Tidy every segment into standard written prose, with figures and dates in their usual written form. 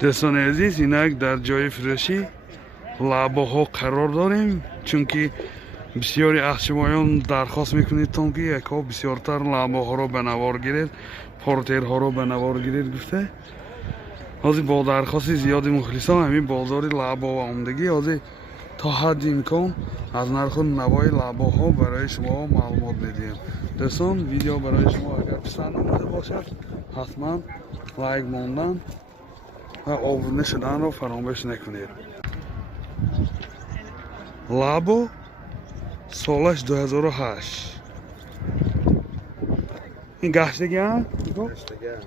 دوستان عزیز، اینک در جای فروشی لابохо قرار داریم، چونکه بسیاری از شمایان درخواست میکنید تون که یکا بسیارتر لابохо رو به نوار گیرید، پورترها رو به نوار گیرید گفته. حاضر با درخواست زیاد مخلصان همین بازار لابохo آمدگی حاضر تا حد امکان از نرخ نوای لابохo برای شما معلومات میدیم. دوستان ویدیو برای شما اگر پسند آمده باشد حتما لایک موندن و обуна شدن رو فراموش نکنید. لابو سالش 2008. این گشتگی هم؟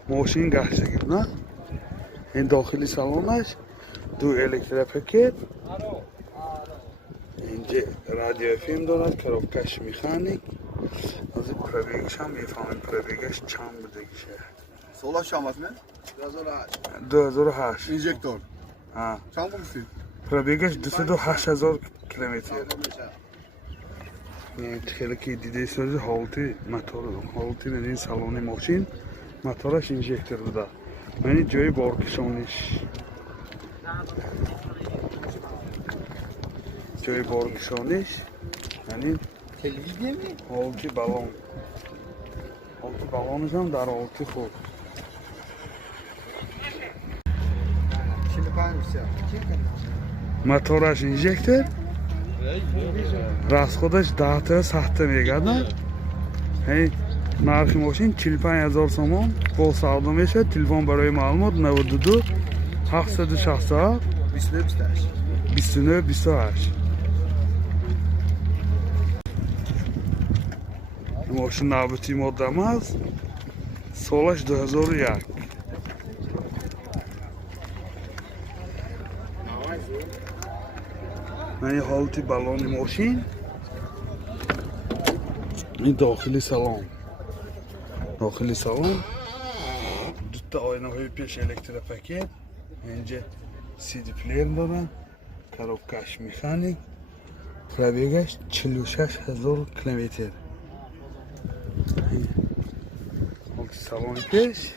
ماشین گشتگی نه؟ این داخلی سالانش دو الکتریک اینجا رادیو فیلم دارد، کروبکش میخانیک. از این پرابیگش هم میفهمیم پرابیگش چند بودگیشه. سالش هم هست نه؟ 2008 اینجکتور ها چند بودید؟ پرابیگش 208,000 کیلومتر. خیلی که دیده سازی حالتی موتور حالتی این سالن ماشین موتورش اینجکتور بوده. یعنی جای بارکشانش یعنی حالتی بالون بالونش هم در حالتی خوب. موتورش اینجکتور راست خودش 10 تا 100 تا میگه. هی نرخ ماشین 45,000 تومان با سودا میشه. تلفن برای معلومات 92 767 29 28. ماشین نوبتی مدام است. سالش 2001. این حالتی بالون ماشین. این داخلی سالن دو تا آینه های پیش الکتریک، اینجا CD پلیر دارن، کروبکش میخانیک، پرابیگش 46,000 کیلومتر. حالتی سالن پیش،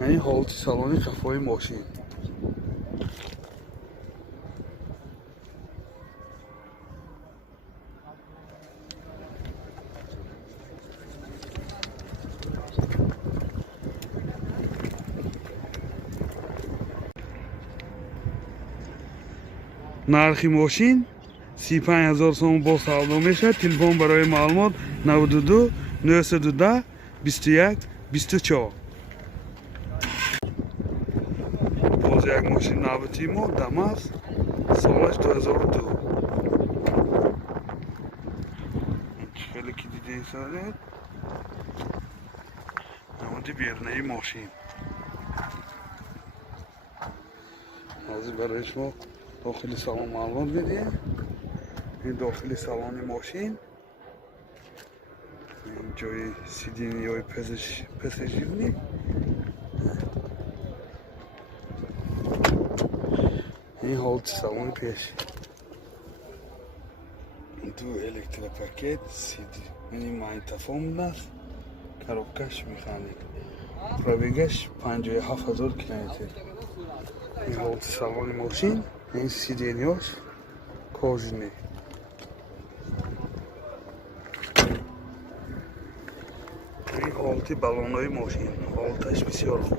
این حالتی سالن خفای ماشین. نرخ ماشین 35,000 تومان با سودا میشه. تلفن برای معلومات 92 910 21 24. باز یک ماشین نوبتی ما داماسخو سالش 2002. خیلی که دیده سالت نمودی بیرنهی ماشین. حاضر برای شما داخلی سالن معلومات میدیم. این داخلی سالن ماشین، این جای سیدینی های پسیجیونی. این حالت سالن پیش دو الکتریک سیدی این مایتفون است، کروبکش میخانیک، پرابیگش 57,000 کیلومتر. این حالت سالن ماشین، این سیدینیاش کاژنی. این حالتی بالونای ماشین، حالتش بسیار خوب.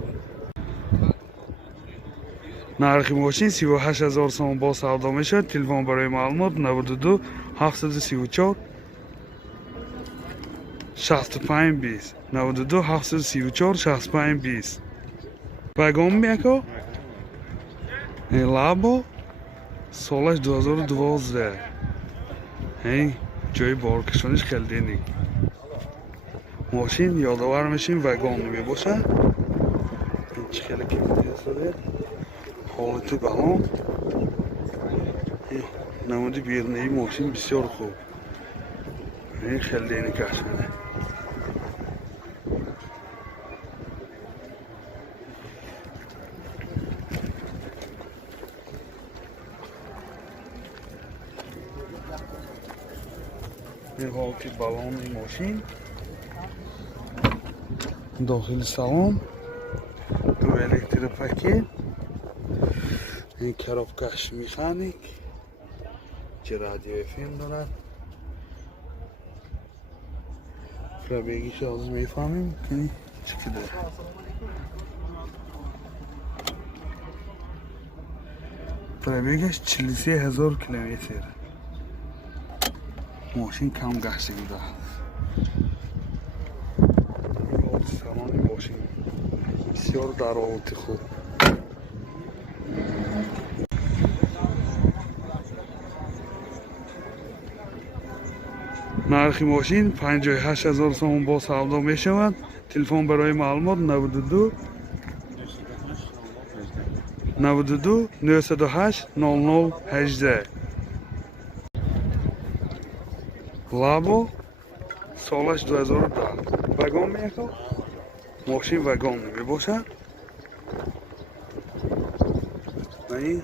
نرخ ماشین 38,000 تومان با سودا میشه. تلفن برای معلومات 92 734 65 20 92 734 65 20. وگان میکو این لابو سالش 2012. این جای بارکشانش خیلی دینی. ماشین یادآور میشیم وگان میباشه. این خیلی که میدیده حالتی بالون. نمودی بیرنهی ماشین بسیار خوب. این خیلی دینی کشمه. این حالتی بالون ماشین داخل سالن دو الکتریک این коробкаш механик که رادیو FM دارد. پرابگیش از میفهمیم که چی داره. پرابگیش 43,000 کیلومتر. ماشین کم گشته بوده. سامان ماشین بسیار در حالت خوب. нархи мошин 58,000 сомон бо савдо мешавад. Телефон барои маълумот 92 908 0018. лабо солаш 2010. вагон мехо мошин вагон мебошад. ин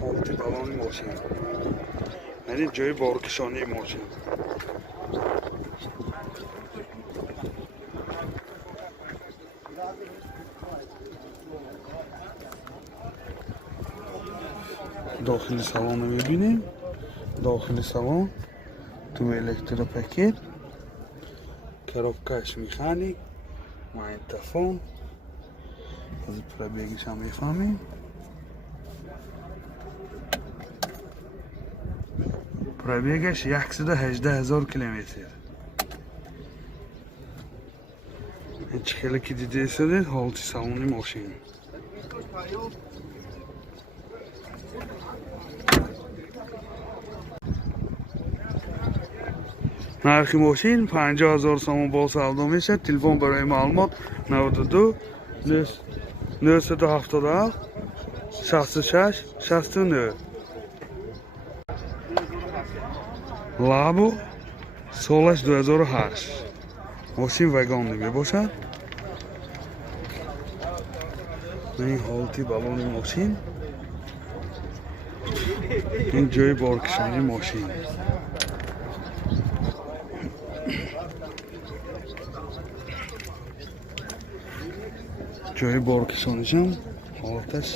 ҳолати балони мошин, яъне ҷои боркишонии мошин. داخل سالن رو ببینیم. داخل سالن تو الکتروپاکت، коробкаш механик، магнитофон. از پرابگیش هم میفهمیم. پرابگیش 118,000 کیلومتر. این چخیلی که دیده ایستاده حالتی سالن ماشین. нархи мошин 50,000 сомон бо савдо мешавад. телефон барои маълумот 92 977 66 69. лабо солаш 2008. мошин вагонӣ мебошад. ин ҳолати балони мошин. ин ҷои боркишонии мошин. ҷои боркишонишам ҳолаташ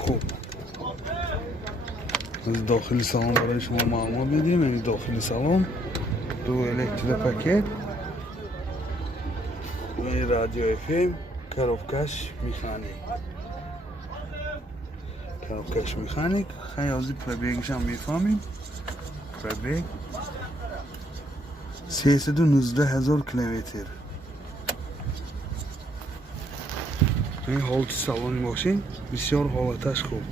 хуб. аз дохили салон барои шумо маълумот медиҳем. ин дохили салон ду электропакет, ин радио FM, коробкаш механик. коробкаш механик. хай ҳозир пробегишам мефаҳмем. пробег 319,000 километр. این حالت سالن ماشین بسیار حالتش خوب.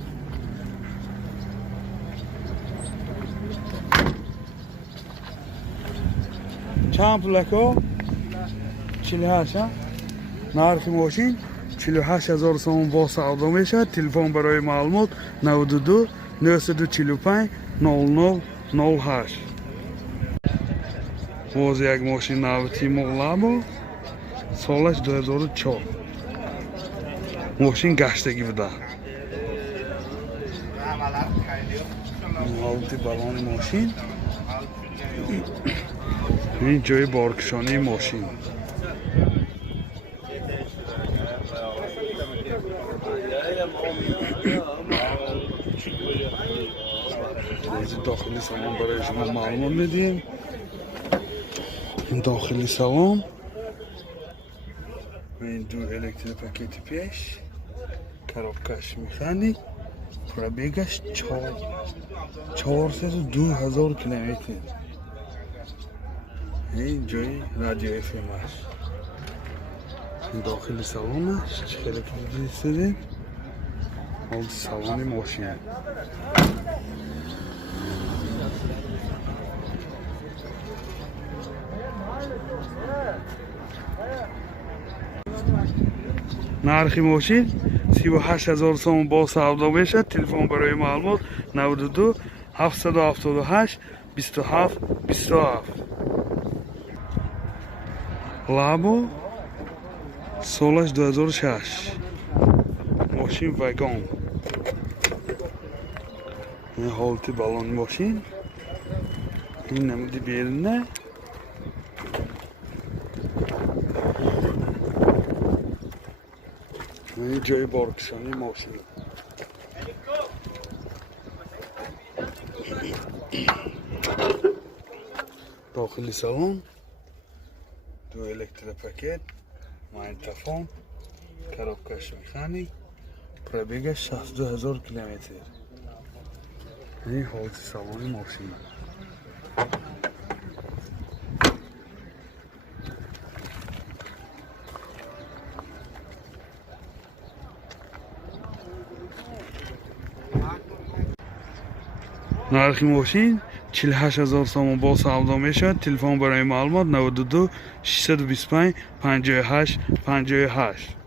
چند پولکو؟ 48. нархи ماشین 48,000 сомон бо савдо мешавад. телефон барои маълумот 92 945 0008. боз як мошин навити лабо солаш 2004. ماشین گشتگی بوده. حالت بالان ماشین. این جای بارکشانی ماشین. داخلی سالن برای شما معلومات میدیم. این داخلی سالن. این دو الکتروپاکت پیش. коробкаш механик. пробегаш 402,000 километр. این جای رادیو FM است. داخل سالنش خیلی دیده ایستاده. حالت سالن ماشین. нархи мошин 38,000 сомон бо савдо мешавад. телефон барои маълумот 92 778 27 27. лабо солаш 2006. мошин вагон. ин ҳолати балони мошин. ин намуди берина. ин ҷои боркишони мошин. داخلی سالن، دو الکتروپاکت، مایتافون، коробкаш механик, пробега 62000 километр. این حالت سواری ماشین. нархи мошин 48000 сомон бо савдо мешавад. телефон барои маълумот 92 625 58 58.